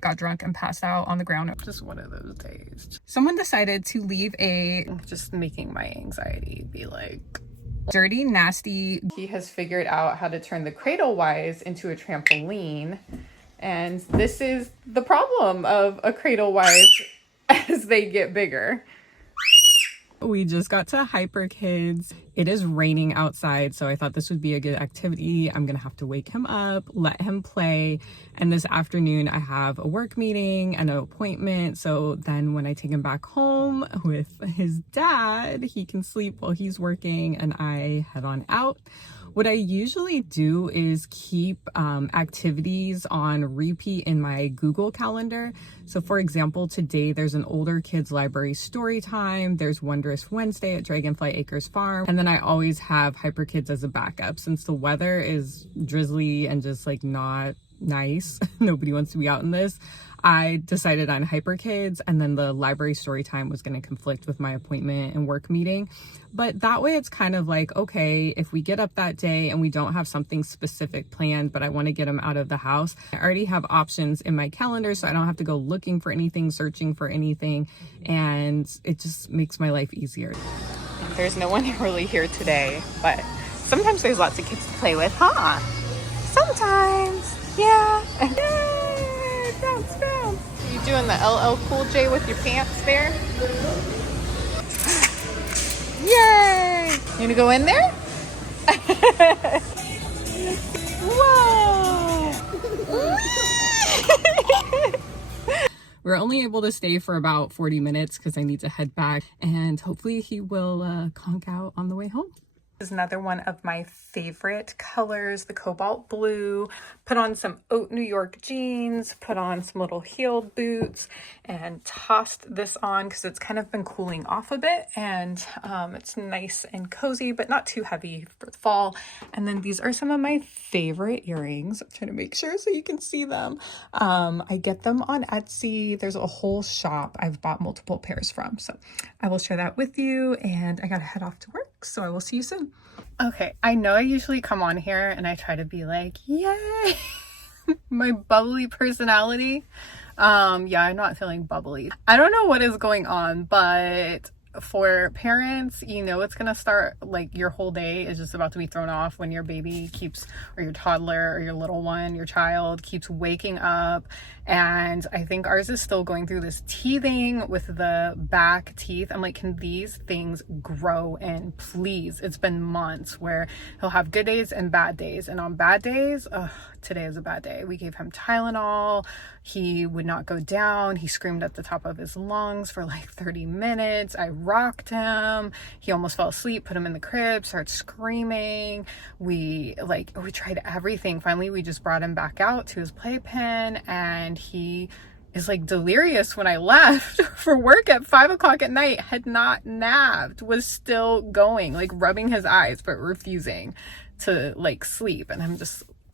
got drunk and passed out on the ground. Just one of those days. Someone decided to leave just making my anxiety be like dirty, nasty. He has figured out how to turn the cradle wise into a trampoline. And this is the problem of a cradle wise as they get bigger. We just got to Hyper Kidz. It is raining outside, so I thought this would be a good activity. I'm gonna have to wake him up, let him play. And this afternoon I have a work meeting and an appointment. So then when I take him back home with his dad, he can sleep while he's working and I head on out. What I usually do is keep activities on repeat in my Google Calendar. So for example, today there's an older kids library story time. There's Wondrous Wednesday at Dragonfly Acres Farm. And then I always have Hyper Kidz as a backup. Since the weather is drizzly and just like not nice, nobody wants to be out in this, I decided on Hyper Kidz, and then the library story time was going to conflict with my appointment and work meeting. But that way it's kind of like, okay, if we get up that day and we don't have something specific planned, but I want to get him out of the house, I already have options in my calendar, so I don't have to go looking for anything, searching for anything, and it just makes my life easier. There's no one really here today, but sometimes there's lots of kids to play with, huh? Sometimes, yeah. Yay, bounce, bounce. You doing the LL Cool J with your pants there? Yay! You gonna go in there? Whoa! We're only able to stay for about 40 minutes because I need to head back, and hopefully he will conk out on the way home. This is another one of my favorite colors, the cobalt blue. Put on some Oat New York jeans, put on some little heeled boots, and tossed this on because it's kind of been cooling off a bit, and it's nice and cozy but not too heavy for the fall. And then these are some of my favorite earrings. I'm trying to make sure so you can see them. I get them on Etsy. There's a whole shop I've bought multiple pairs from, so I will share that with you. And I gotta head off to work, so I will see you soon. Okay, I know I usually come on here and I try to be like, yay, my bubbly personality. Yeah, I'm not feeling bubbly. I don't know what is going on, but for parents, you know, it's gonna start like your whole day is just about to be thrown off when your baby keeps, or your toddler or your little one, your child keeps waking up. And I think ours is still going through this teething with the back teeth. I'm like, can these things grow in, please? It's been months where he'll have good days and bad days. And on bad days, today is a bad day. We gave him Tylenol. He would not go down. He screamed at the top of his lungs for like 30 minutes. I rocked him. He almost fell asleep, put him in the crib, started screaming. We tried everything. Finally, we just brought him back out to his playpen, and he is like delirious when I left for work at 5 o'clock at night, had not napped, was still going, like rubbing his eyes, but refusing to like sleep. And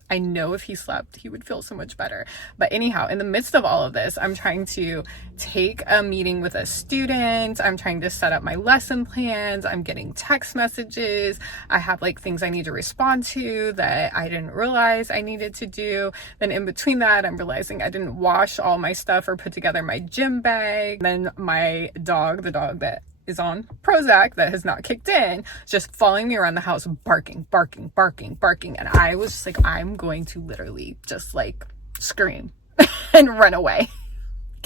I know if he slept, he would feel so much better. But anyhow, in the midst of all of this, I'm trying to take a meeting with a student. I'm trying to set up my lesson plans. I'm getting text messages. I have like things I need to respond to that I didn't realize I needed to do. Then in between that, I'm realizing I didn't wash all my stuff or put together my gym bag. Then my dog, the dog that is on Prozac that has not kicked in, just following me around the house, barking. And I was just like, I'm going to literally just like scream and run away.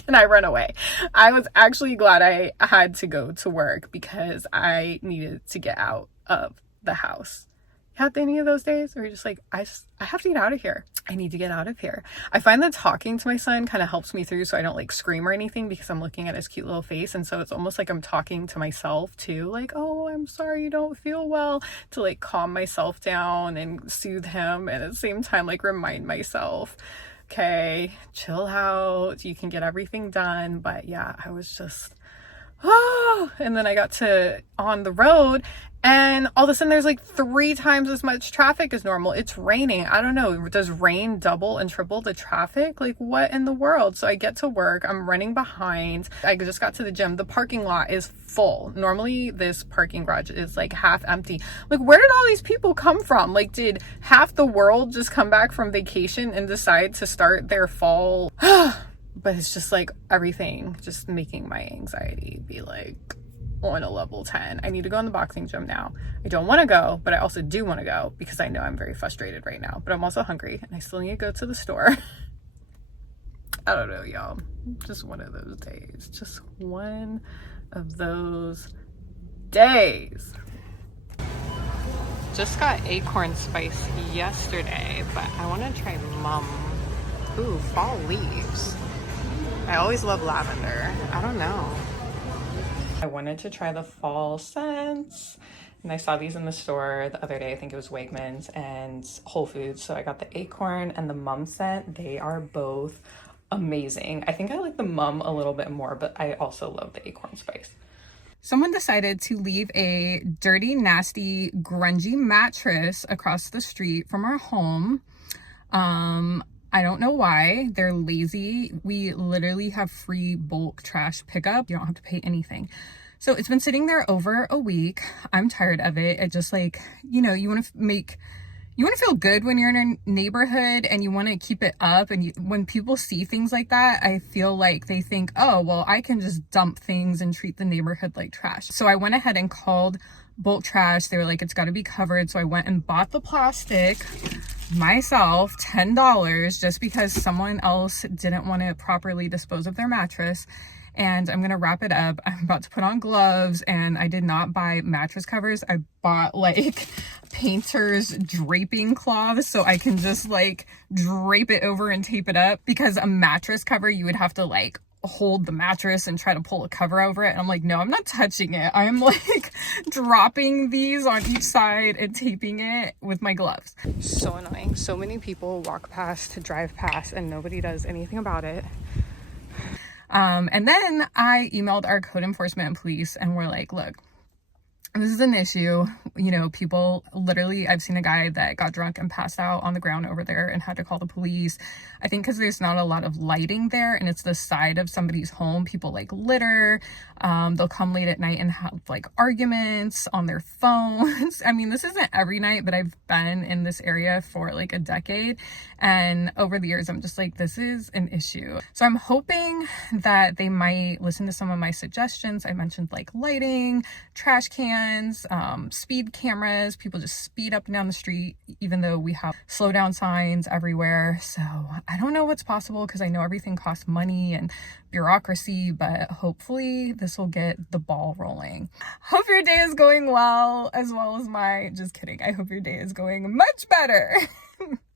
Can I run away? I was actually glad I had to go to work because I needed to get out of the house. Had any of those days where you're just like, I have to get out of here. I need to get out of here. I find that talking to my son kind of helps me through so I don't like scream or anything because I'm looking at his cute little face. And so it's almost like I'm talking to myself too. Like, oh, I'm sorry you don't feel well, to like calm myself down and soothe him. And at the same time, like remind myself, okay, chill out. You can get everything done. But yeah, I was just, and then I got to on the road, and all of a sudden there's like 3 times as much traffic as normal. It's raining. I don't know. Does rain double and triple the traffic? Like what in the world? So I get to work. I'm running behind. I just got to the gym. The parking lot is full. Normally this parking garage is like half empty. Like where did all these people come from? Like did half the world just come back from vacation and decide to start their fall but it's just like everything just making my anxiety be like on a level 10. I need to go in the boxing gym now. I don't want to go, but I also do want to go because I know I'm very frustrated right now, but I'm also hungry and I still need to go to the store. I don't know, y'all. Just one of those days. Just one of those days. Just got acorn spice yesterday, but I want to try mum. Ooh, fall leaves. I always love lavender. I don't know. I wanted to try the fall scents, and I saw these in the store the other day. I think it was Wegmans and Whole Foods. So I got the acorn and the mum scent. They are both amazing. I think I like the mum a little bit more, but I also love the acorn spice. Someone decided to leave a dirty, nasty, grungy mattress across the street from our home. I don't know why. They're lazy. We literally have free bulk trash pickup. You don't have to pay anything. So it's been sitting there over a week. I'm tired of it. It just like, you know, you want to feel good when you're in a neighborhood and you want to keep it up. And when people see things like that, I feel like they think, oh, well, I can just dump things and treat the neighborhood like trash. So I went ahead and called bulk trash. They were like, it's got to be covered. So I went and bought the plastic myself, $10, just because someone else didn't want to properly dispose of their mattress. And I'm gonna wrap it up. I'm about to put on gloves, and I did not buy mattress covers. I bought like painter's draping cloths so I can just like drape it over and tape it up, because a mattress cover you would have to like hold the mattress and try to pull a cover over it, and I'm like, no, I'm not touching it. I'm like dropping these on each side and taping it with my gloves. So annoying. So many people walk past to drive past and nobody does anything about it. And then I emailed our code enforcement and police, and we're like, look, this is an issue. You know, people literally, I've seen a guy that got drunk and passed out on the ground over there and had to call the police. I think because there's not a lot of lighting there and it's the side of somebody's home, people like litter. They'll come late at night and have like arguments on their phones. I mean, this isn't every night, but I've been in this area for like a decade. And over the years, I'm just like, this is an issue. So I'm hoping that they might listen to some of my suggestions. I mentioned like lighting, trash cans, speed cameras. People just speed up and down the street, even though we have slow down signs everywhere. So I don't know what's possible, because I know everything costs money and bureaucracy, but hopefully this will get the ball rolling. Hope your day is going well as mine. Just kidding. I hope your day is going much better.